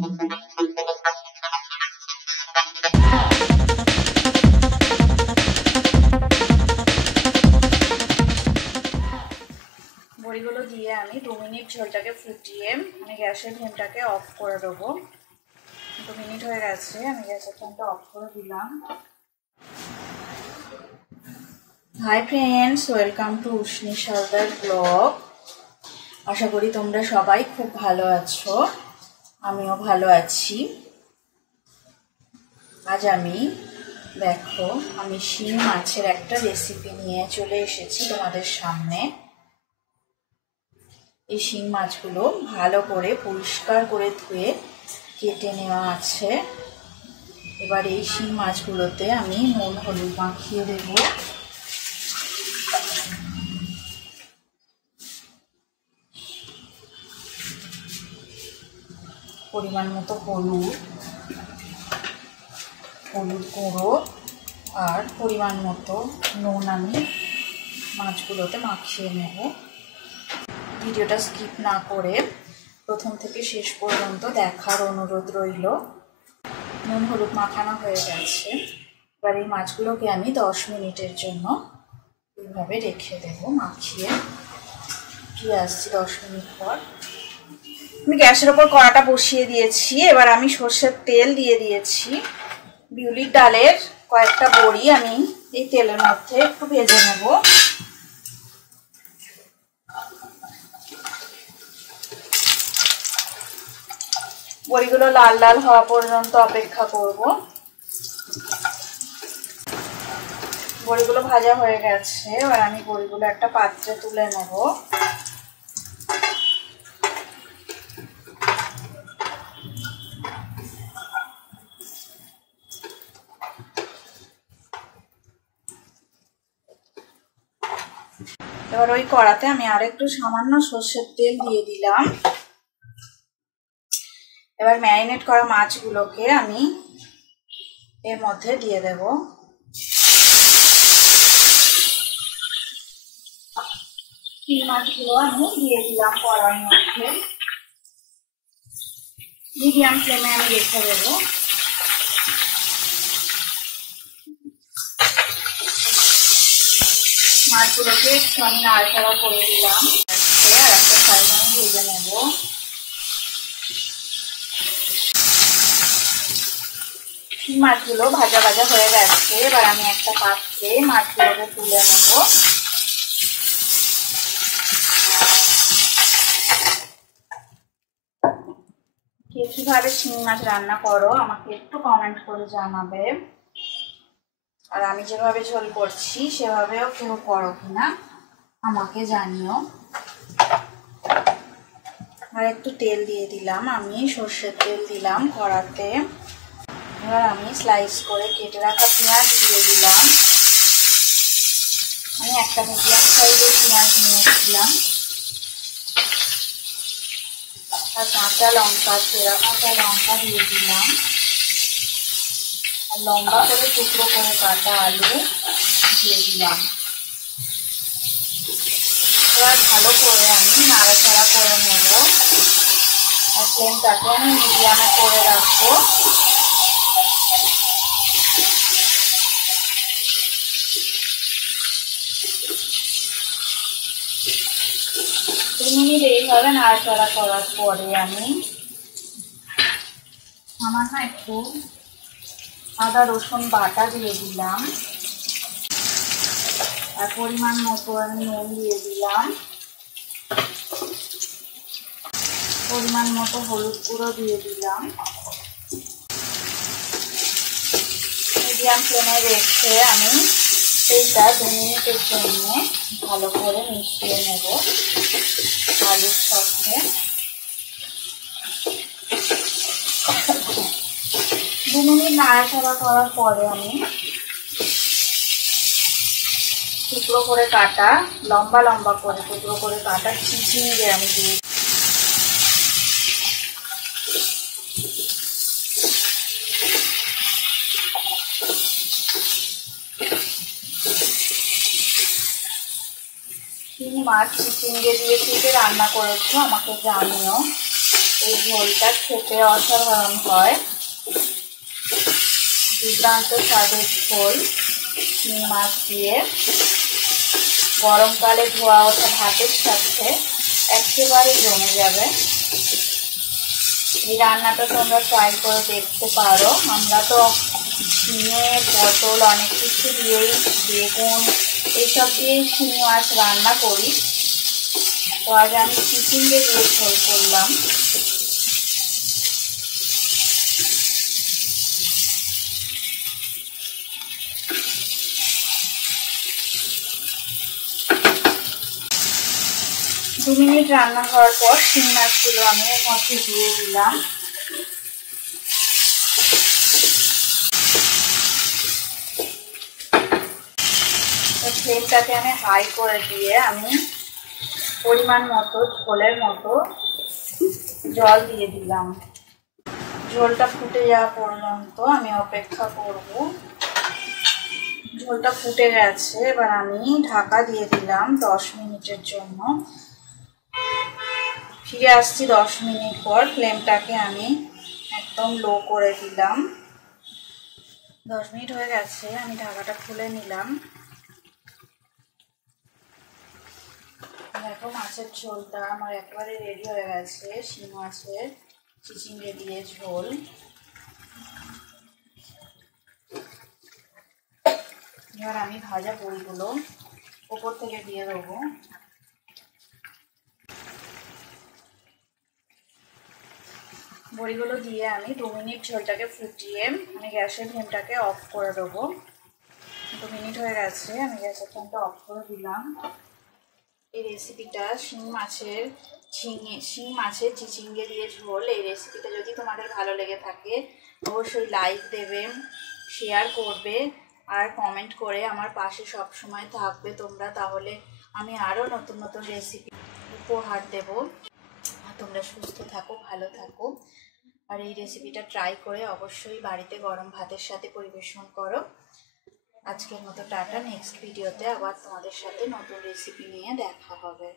বড়িগুলো দিয়ে আমি 2 মিনিট ঝোলটাকে ফুটিয়ে আমি গ্যাসের ফ্লেমটাকে অফ করে দেবো। 2 মিনিট হয়ে গেছে, আমি গ্যাসের ফ্লেমটা অফ করে দিলাম। Hi friends, welcome to Ushni Sardar blog. আশা করি তোমরা সবাই খুব ভালো আছো, আমিও ভালো আছি। আজ আমি দেখো আমি শিং মাছের একটা রেসিপি নিয়ে চলে এসেছি তোমাদের সামনে। এই শিং মাছগুলো ভালো করে পরিষ্কার করে ধুয়ে কেটে নেওয়া আছে। এবার এই শিং মাছগুলোতে আমি নুন হলুদ মাখিয়ে দেব। পরিমাণ মতো হলুদ গুঁড়ো আর পরিমাণ মতো নুন আমি মাছগুলোতে মাখিয়ে নেব। ভিডিওটা স্কিপ না করে প্রথম থেকে শেষ পর্যন্ত দেখার অনুরোধ রইল। নুন হলুদ মাখানো হয়ে গেছে, এবার এই মাছগুলোকে আমি 10 মিনিটের জন্য এইভাবে রেখে দেব মাখিয়ে। ফিরে আসছি 10 মিনিট পর। আমি গ্যাসের ওপর কড়াটা বসিয়ে দিয়েছি। এবার আমি সর্ষের তেল দিয়ে দিয়েছি। বিউলির ডালের কয়েকটা বড়ি আমি এই তেলের মধ্যে একটু ভেজে নেব। বড়িগুলো লাল লাল হওয়া পর্যন্ত অপেক্ষা করব। বড়িগুলো ভাজা হয়ে গেছে, এবার আমি বড়িগুলো একটা পাত্রে তুলে নেব। এবার ওই কড়াতে আমি আরেকটু সামান্য সর্ষের তেল দিয়ে দিলাম। এবার ম্যারিনেট করা মাছগুলোকে আমি এর মধ্যে দিয়ে দেব। এই মাছগুলো আমি দিয়ে দিলাম কড়ার মধ্যে। মিডিয়াম ফ্লেমে আমি রেখে দেব। মাছগুলোকে একটু আমি নাড়াচাড়া করে দিলাম। আর একটা সাইড আমি ভেজে নেব। মাছগুলো ভাজা ভাজা হয়ে গেছে, এবার আমি একটা পাত্রে মাছগুলোকে তুলে নেব। কে কিভাবে শিং মাছ রান্না করো আমাকে একটু কমেন্ট করে জানাবে। আর আমি যেভাবে ঝোল করছি সেভাবেও কেউ করো কিনা আমাকে জানিও। আর একটু তেল দিয়ে দিলাম, আমি সর্ষের তেল দিলাম কড়াতে। এবার আমি স্লাইস করে কেটে রাখা পেঁয়াজ দিয়ে দিলাম। আমি একটা মিডিয়াম সাইজের পেঁয়াজ নিয়েছিলাম। আর কাঁচা লঙ্কা, চেরা কাঁচা লঙ্কা দিয়ে দিলাম। আর লম্বা করে টুকরো করে কাটা আলু দিয়ে দিলাম। এবার ভালো করে আমি নাড়াচাড়া করে নেব। আর ফ্লেমটাকে আমি মিডিয়ামে করে রাখবো। মিনিট এইভাবে নাড়াচাড়া করার পরে আমি সামান্য একটু আদা রসুন বাটা দিয়ে দিলাম। আর পরিমাণ মতো আমি নুন দিয়ে দিলাম। পরিমাণ মতো হলুদ গুঁড়ো দিয়ে দিলাম। মিডিয়াম ফ্লেমে রেখে আমি এইটা 2 মিনিটের জন্য ভালো করে মিশিয়ে নেব আলুর সাথে। 2 মিনিট নাড়াচাড়া করার পরে আমি টুকরো করে কাটা, লম্বা লম্বা করে টুকরো করে কাটা চিচিঙ্গে আমি দিয়ে মাছ চিচিঙ্গে দিয়ে থেকে রান্না করেছো আমাকে জানিও। এই ঝোলটা খেতে অসাধারণ হয়। দুর্দান্ত স্বাদের ঝোল শিং মাছ দিয়ে গরমকালে ধোয়া ওঠা ভাতের সাথে একেবারে জমে যাবে। এই রান্নাটা তোমরা ট্রাই করে দেখতে পারো। আমরা তো ঝিঙে, পটল অনেক কিছু দিয়েই, বেগুন এইসব দিয়েই শিং মাছ রান্না করি। তো আজ আমি চিচিঙ্গে দিয়ে ঝোল করলাম। দু মিনিট রান্না হওয়ার পর শিং মাছগুলো আমি এর মধ্যে দিয়ে দিলাম। ফ্লেমটাকে আমি হাই করে দিয়ে আমি পরিমাণ মতো ঝোলের মতো জল দিয়ে দিলাম। ঝোলটা ফুটে যাওয়া পর্যন্ত আমি অপেক্ষা করব। ঝোলটা ফুটে গেছে, এবার আমি ঢাকা দিয়ে দিলাম 10 মিনিটের জন্য। ফিরে আসছি 10 মিনিট পর। ফ্লেমটাকে আমি একদম লো করে দিলাম। 10 মিনিট হয়ে গেছে, আমি ঢাকাটা খুলে নিলাম। দেখো মাছের ঝোলটা আমার একেবারে রেডি হয়ে গেছে। শিং মাছের চিচিঙ্গে দিয়ে ঝোল। এবার আমি ভাজা বড়িগুলো উপর থেকে দিয়ে দেবো। বড়িগুলো দিয়ে আমি 2 মিনিট ঝোলটাকে ফুটিয়ে আমি গ্যাসের ফ্লেমটাকে অফ করে দেবো। 2 মিনিট হয়ে গেছে, আমি গ্যাসের ফ্লেমটা অফ করে দিলাম। এই রেসিপিটা শিং মাছের চিচিঙ্গে দিয়ে ঝোল। এই রেসিপিটা যদি তোমাদের ভালো লেগে থাকে অবশ্যই লাইক দেবে, শেয়ার করবে আর কমেন্ট করে আমার পাশে সব সময় থাকবে তোমরা। তাহলে আমি আরও নতুন নতুন রেসিপি উপহার দেব। তোমরা সুস্থ থাকো, ভালো থাকো। আর এই রেসিপিটা ট্রাই করে অবশ্যই বাড়িতে গরম ভাতের সাথে পরিবেশন করো। আজকের মতো টাটা। নেক্সট ভিডিওতে আবার তোমাদের সাথে নতুন রেসিপি নিয়ে দেখা হবে।